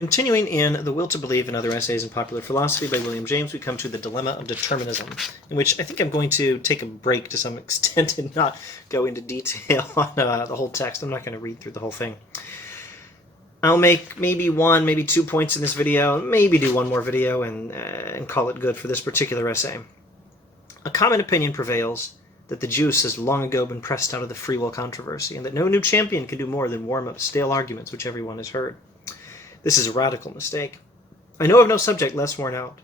Continuing in The Will to Believe and Other Essays in Popular Philosophy by William James, we come to the dilemma of determinism, in which I think I'm going to take a break to some extent and not go into detail on the whole text. I'm not going to read through the whole thing. I'll make maybe 1, maybe 2 points in this video, maybe do one more video and call it good for this particular essay. A common opinion prevails that the juice has long ago been pressed out of the free will controversy, and that no new champion can do more than warm up stale arguments which everyone has heard. This is a radical mistake. I know of no subject less worn out,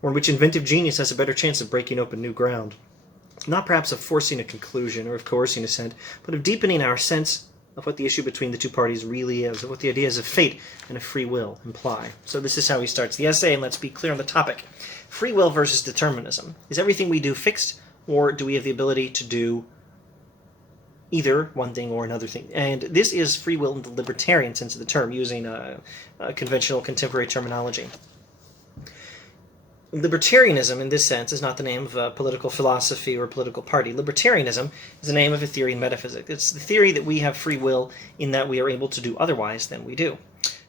or in which inventive genius has a better chance of breaking open new ground. Not perhaps of forcing a conclusion or of coercing assent, but of deepening our sense of what the issue between the two parties really is, of what the ideas of fate and of free will imply. So this is how he starts the essay, and let's be clear on the topic. Free will versus determinism. Is everything we do fixed, or do we have the ability to do either one thing or another thing? And this is free will in the libertarian sense of the term, using a conventional contemporary terminology. Libertarianism, in this sense, is not the name of a political philosophy or a political party. Libertarianism is the name of a theory in metaphysics. It's the theory that we have free will in that we are able to do otherwise than we do.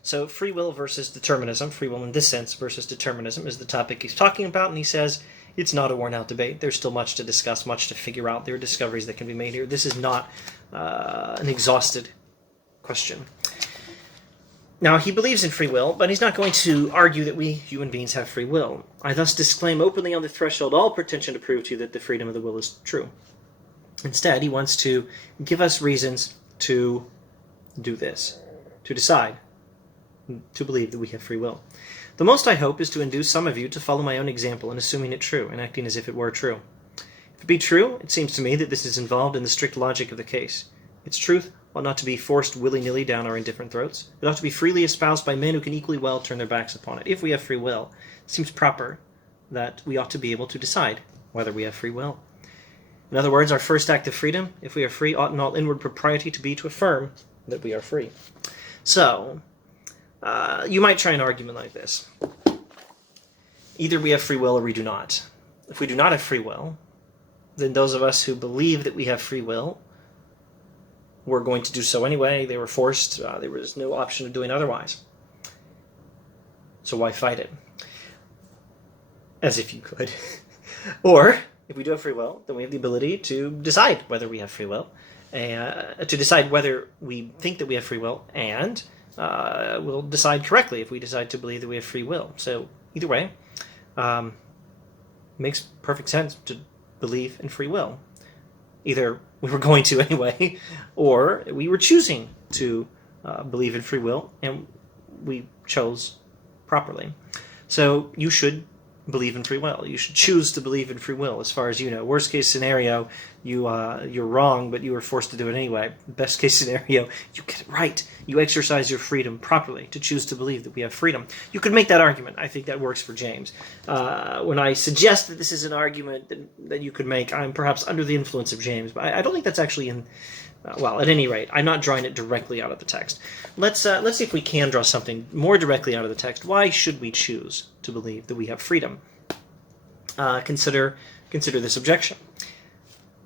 So free will versus determinism, free will in this sense versus determinism, is the topic he's talking about, and he says it's not a worn-out debate. There's still much to discuss, much to figure out. There are discoveries that can be made here. This is not an exhausted question. Now, he believes in free will, but he's not going to argue that we human beings have free will. I thus disclaim openly on the threshold all pretension to prove to you that the freedom of the will is true. Instead, he wants to give us reasons to do this, to decide, to believe that we have free will. The most I hope is to induce some of you to follow my own example in assuming it true and acting as if it were true. If it be true, it seems to me that this is involved in the strict logic of the case. Its truth ought not to be forced willy-nilly down our indifferent throats. It ought to be freely espoused by men who can equally well turn their backs upon it. If we have free will, it seems proper that we ought to be able to decide whether we have free will. In other words, our first act of freedom, if we are free, ought in all inward propriety to be to affirm that we are free. So, you might try an argument like this. Either we have free will or we do not. If we do not have free will, then those of us who believe that we have free will, we're going to do so anyway. They were forced. There was no option of doing otherwise. So why fight it? As if you could. Or, if we do have free will, then we have the ability to decide whether we have free will, to decide whether we think that we have free will, and we'll decide correctly if we decide to believe that we have free will. So either way, makes perfect sense to believe in free will. Either we were going to anyway, or we were choosing to believe in free will, and we chose properly. So you should believe in free will. You should choose to believe in free will, as far as you know. Worst case scenario, you're wrong, but you were forced to do it anyway. Best case scenario, you get it right. You exercise your freedom properly to choose to believe that we have freedom. You could make that argument. I think that works for James. When I suggest that this is an argument that you could make, I'm perhaps under the influence of James, but I don't think that's actually in... well, at any rate, I'm not drawing it directly out of the text. Let's see if we can draw something more directly out of the text. Why should we choose to believe that we have freedom? Consider this objection.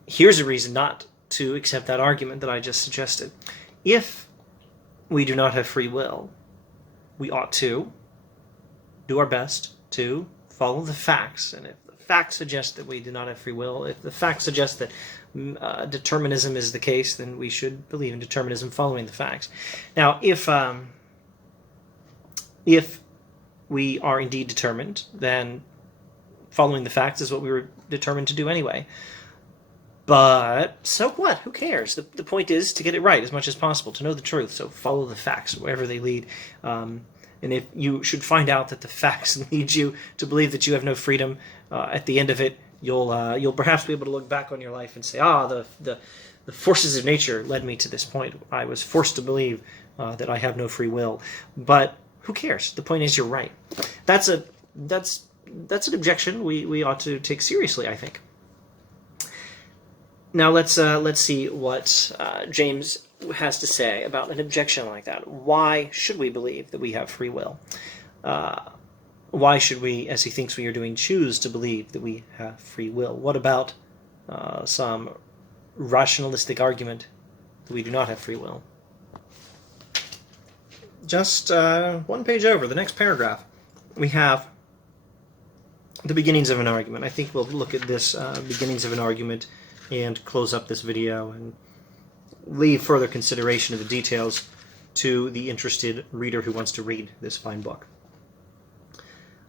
Here's a reason not to accept that argument that I just suggested. If we do not have free will, we ought to do our best to follow the facts. And if the facts suggest that we do not have free will, if the facts suggest that determinism is the case, then we should believe in determinism following the facts. Now, if we are indeed determined, then following the facts is what we were determined to do anyway. But so what? Who cares? The point is to get it right as much as possible, to know the truth. So follow the facts wherever they lead. And if you should find out that the facts lead you to believe that you have no freedom, at the end of it, you'll perhaps be able to look back on your life and say, the forces of nature led me to this point. I was forced to believe that I have no free will. But who cares? The point is you're right. That's an objection we ought to take seriously, I think. Now let's see what James has to say about an objection like that. Why should we believe that we have free will? Why should we, as he thinks we are doing, choose to believe that we have free will? What about some rationalistic argument that we do not have free will? just one page over, the next paragraph, we have the beginnings of an argument. I think we'll look at this beginnings of an argument and close up this video and leave further consideration of the details to the interested reader who wants to read this fine book.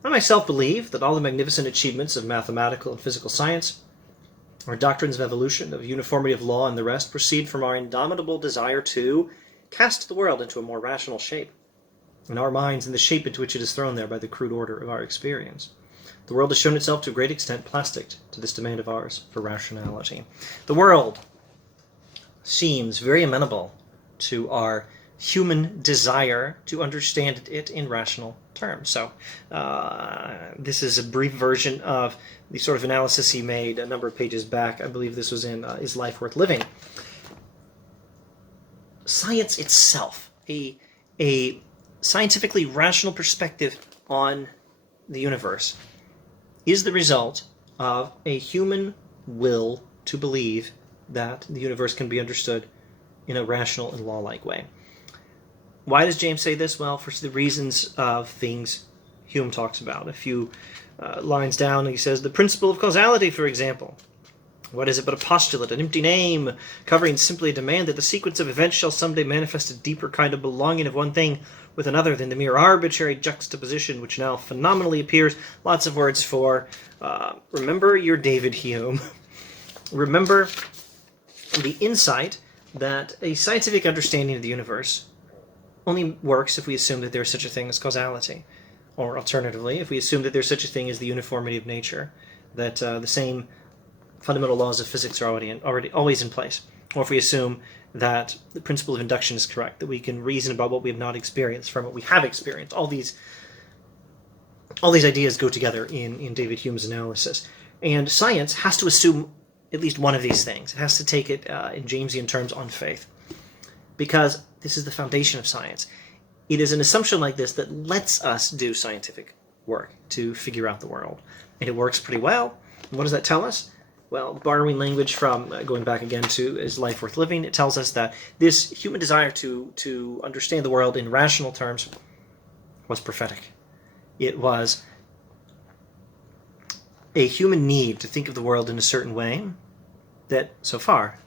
I myself believe that all the magnificent achievements of mathematical and physical science, our doctrines of evolution, of uniformity of law, and the rest proceed from our indomitable desire to cast the world into a more rational shape, in our minds, in the shape into which it is thrown there by the crude order of our experience. The world has shown itself to a great extent plastic to this demand of ours for rationality. The world seems very amenable to our human desire to understand it in rational terms. So this is a brief version of the sort of analysis he made a number of pages back. I believe this was in Is Life Worth Living? Science itself, a scientifically rational perspective on the universe, is the result of a human will to believe that the universe can be understood in a rational and law-like way. Why does James say this? Well, for the reasons of things Hume talks about. A few lines down, he says, the principle of causality, for example. What is it but a postulate, an empty name, covering simply a demand that the sequence of events shall someday manifest a deeper kind of belonging of one thing with another than the mere arbitrary juxtaposition which now phenomenally appears. Lots of words for, remember your David Hume. Remember the insight that a scientific understanding of the universe only works if we assume that there's such a thing as causality. Or alternatively, if we assume that there's such a thing as the uniformity of nature, that the same fundamental laws of physics are always in place. Or if we assume that the principle of induction is correct, that we can reason about what we have not experienced from what we have experienced. All these ideas go together in David Hume's analysis. And science has to assume at least one of these things. It has to take it, in Jamesian terms, on faith. Because this is the foundation of science. It is an assumption like this that lets us do scientific work to figure out the world. And it works pretty well. And what does that tell us? Well, borrowing language from, going back again to Is Life Worth Living, it tells us that this human desire to understand the world in rational terms was prophetic. It was a human need to think of the world in a certain way that, so far,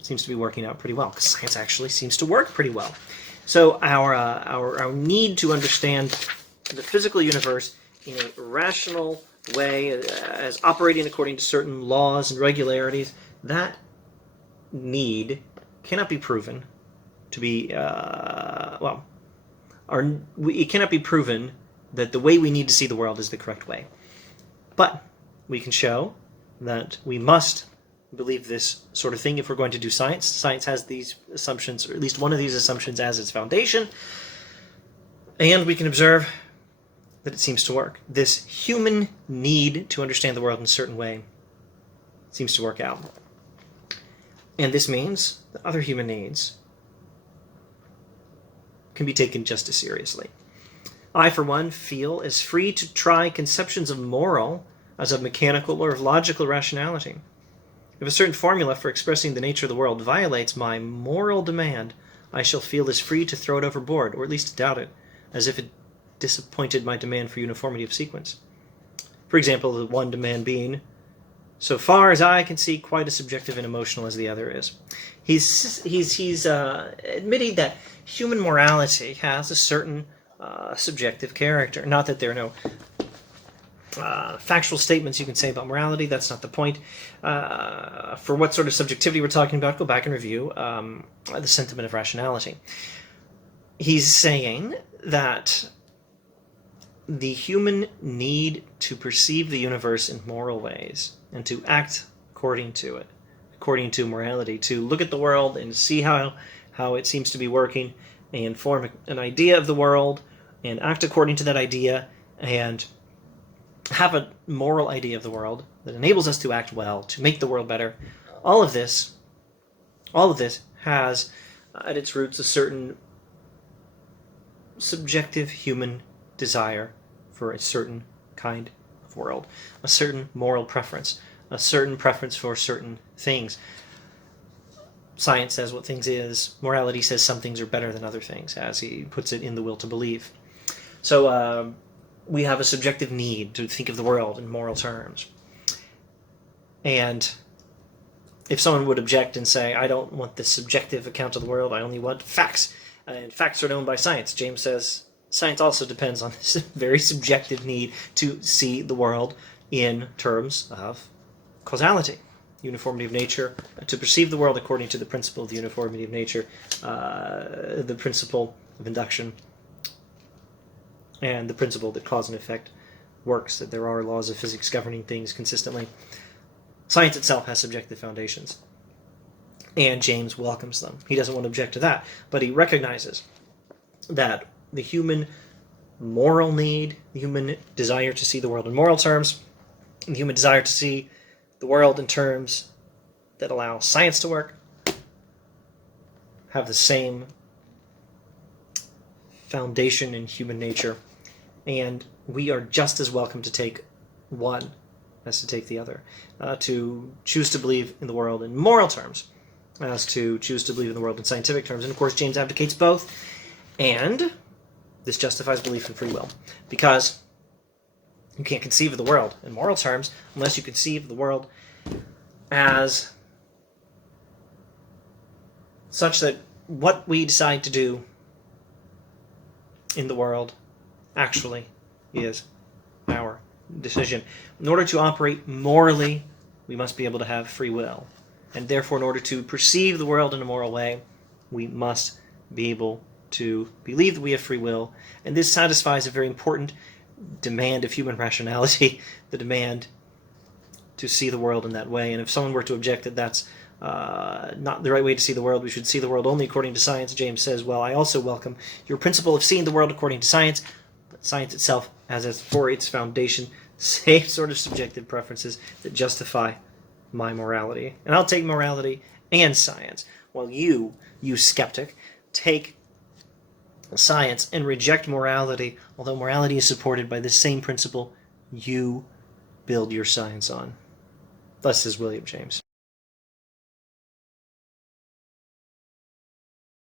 seems to be working out pretty well, because science actually seems to work pretty well. So our need to understand the physical universe in a rational way, as operating according to certain laws and regularities, that need cannot be proven to be, it cannot be proven that the way we need to see the world is the correct way. But we can show that we must believe this sort of thing if we're going to do science. Science has these assumptions, or at least one of these assumptions, as its foundation, and we can observe that it seems to work. This human need to understand the world in a certain way seems to work out. And this means that other human needs can be taken just as seriously. I, for one, feel as free to try conceptions of moral as of mechanical or of logical rationality. If a certain formula for expressing the nature of the world violates my moral demand, I shall feel as free to throw it overboard, or at least to doubt it, as if it disappointed my demand for uniformity of sequence. For example, the one demand being, so far as I can see, quite as subjective and emotional as the other is. He's admitting that human morality has a certain subjective character. Not that there are no factual statements you can say about morality. That's not the point. For what sort of subjectivity we're talking about, go back and review the sentiment of rationality. He's saying that the human need to perceive the universe in moral ways and to act according to it, according to morality, to look at the world and see how it seems to be working and form an idea of the world and act according to that idea and have a moral idea of the world that enables us to act well, to make the world better. All of this has at its roots a certain subjective human desire for a certain kind of world, a certain moral preference, a certain preference for certain things. science says what things is, morality says some things are better than other things, as he puts it in The Will to Believe. So we have a subjective need to think of the world in moral terms. And if someone would object and say, I don't want this subjective account of the world, I only want facts, and facts are known by science, James says science also depends on this very subjective need to see the world in terms of causality, uniformity of nature, to perceive the world according to the principle of the uniformity of nature, the principle of induction, and the principle that cause and effect works, that there are laws of physics governing things consistently. Science itself has subjective foundations, and James welcomes them. He doesn't want to object to that, but he recognizes that the human moral need, the human desire to see the world in moral terms, and the human desire to see the world in terms that allow science to work, have the same foundation in human nature, and we are just as welcome to take one as to take the other, to choose to believe in the world in moral terms as to choose to believe in the world in scientific terms. And of course James advocates both, and this justifies belief in free will, because you can't conceive of the world in moral terms unless you conceive of the world as such that what we decide to do in the world actually is our decision. In order to operate morally, we must be able to have free will. And therefore, in order to perceive the world in a moral way, we must be able to believe that we have free will. And this satisfies a very important demand of human rationality, the demand to see the world in that way. And if someone were to object that that's not the right way to see the world, we should see the world only according to science, James says, well, I also welcome your principle of seeing the world according to science, but science itself has as for its foundation the same sort of subjective preferences that justify my morality. And I'll take morality and science, while you skeptic, take science and reject morality, although morality is supported by the same principle you build your science on. Thus is William James.